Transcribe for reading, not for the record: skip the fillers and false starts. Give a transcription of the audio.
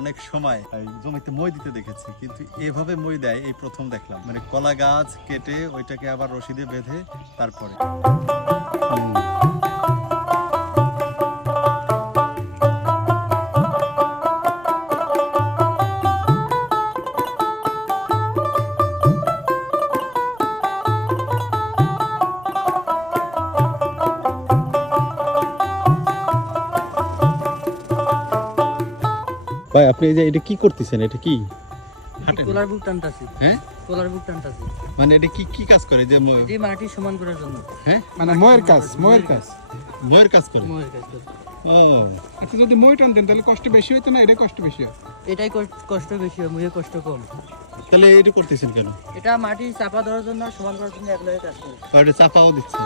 অনেক সময় জমিতে মই দিতে দেখেছি, কিন্তু এভাবে মই দেয় এই প্রথম দেখলাম। মানে কলা গাছ কেটে ওইটাকে আবার রশি দিয়ে বেঁধে তারপরে। ভাই আপনি এই যে এটা কি করতেছেন, এটা কি কোলার বুক টানতাছি? হ্যাঁ, কোলার বুক টানতাছি। মানে এটা কি কি কাজ করে? যে এই মাটি সমান করার জন্য। হ্যাঁ, মানে ময়ের কাজ, ময়ের কাজ। ময়ের কাজ করে। ময়ের কাজ করে। ও আচ্ছা, যদি মই টানতেন তাহলে কষ্ট বেশি হইতো না? এটা কষ্ট বেশি হয়? এটাই কষ্ট বেশি হয়, মুয়ে কষ্ট কম। তাহলে এটা করতেছেন কেন? এটা মাটি চাপা দেওয়ার জন্য, সমান করার জন্য একলাই কাজ করে। আর এটা চাপাও দিচ্ছে।